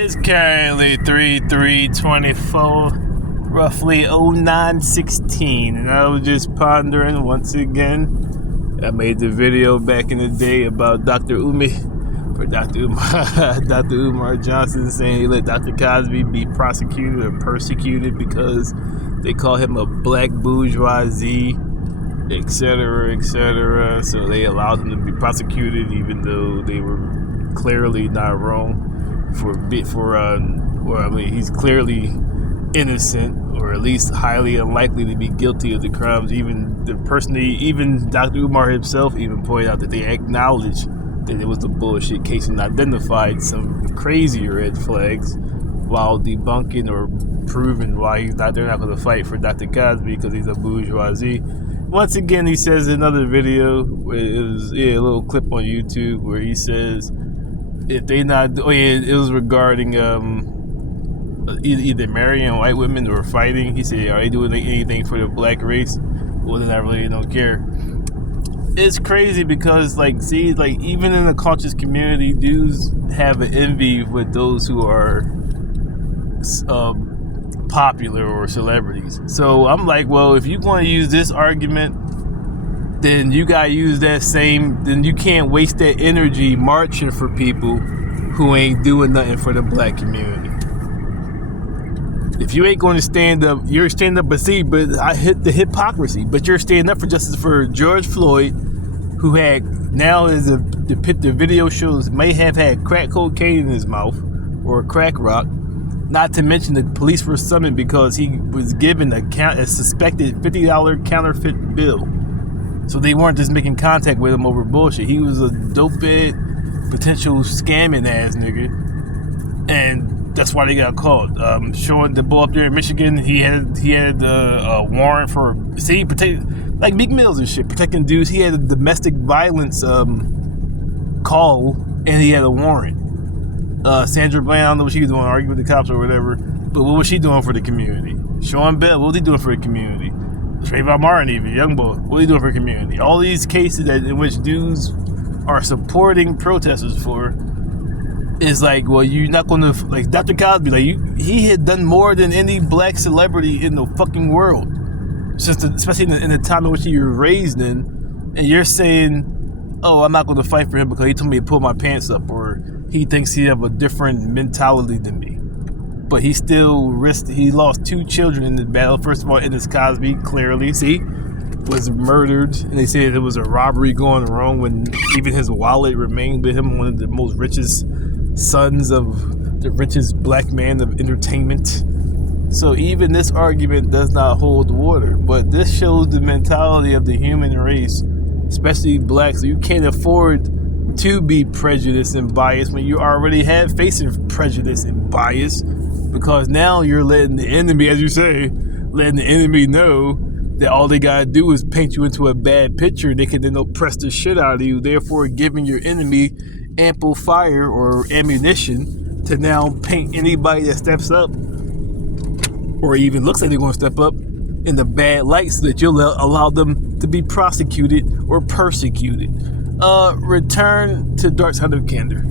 It's currently 3/3/24, roughly 09/16, and I was just pondering once again. I made the video back in the day about Dr. Umar Johnson saying he let Dr. Cosby be prosecuted or persecuted because they call him a black bourgeoisie, etc., etc. So they allowed him to be prosecuted even though they were clearly not wrong. He's clearly innocent, or at least highly unlikely to be guilty of the crimes. Even Dr. Umar himself even pointed out that they acknowledged that it was a bullshit case and identified some crazy red flags while debunking or proving why they're not going to fight for Dr. Cosby because he's a bourgeoisie. Once again, he says in another video, it was a little clip on YouTube where he says, it was regarding either marrying white women or fighting. He said, are they doing anything for the black race? Well, then I really don't care. It's crazy because, even in the conscious community, dudes have an envy with those who are popular or celebrities. So I'm like, well, if you want to use this argument, then you gotta use that same. Then you can't waste that energy marching for people who ain't doing nothing for the black community. If you ain't going to stand up, you're standing up. But I hit the hypocrisy. But you're standing up for justice for George Floyd, who had the video shows may have had crack cocaine in his mouth or a crack rock. Not to mention the police were summoned because he was given a suspected $50 counterfeit bill. So they weren't just making contact with him over bullshit. He was a dope-head, potential scamming ass nigga. And that's why they got called. Showing the bull up there in Michigan, he had a warrant for, like Meek Mills and shit, protecting dudes. He had a domestic violence call, and he had a warrant. Sandra Bland, I don't know what she was doing, arguing with the cops or whatever, but what was she doing for the community? Sean Bell, what was he doing for the community? Trayvon Martin, even young boy, what are you doing for the community? All these cases in which dudes are supporting protesters for is like, well, you're not going to, like Dr. Cosby, he had done more than any black celebrity in the fucking world, especially in the time in which you were raised in, and you're saying, oh, I'm not going to fight for him because he told me to pull my pants up, or he thinks he have a different mentality than me. But he still he lost 2 children in the battle. First of all, Ennis Cosby, clearly, was murdered. And they said it was a robbery going wrong when even his wallet remained with him, one of the most richest sons of the richest black man of entertainment. So even this argument does not hold water. But this shows the mentality of the human race, especially blacks. So you can't afford to be prejudiced and biased when you already have facing prejudice and bias. Because now you're letting the enemy, as you say, know that all they gotta do is paint you into a bad picture. They can then oppress the shit out of you, therefore giving your enemy ample fire or ammunition to now paint anybody that steps up or even looks like they're gonna step up in the bad light so that you'll allow them to be prosecuted or persecuted. Return to Dark Side of Candor.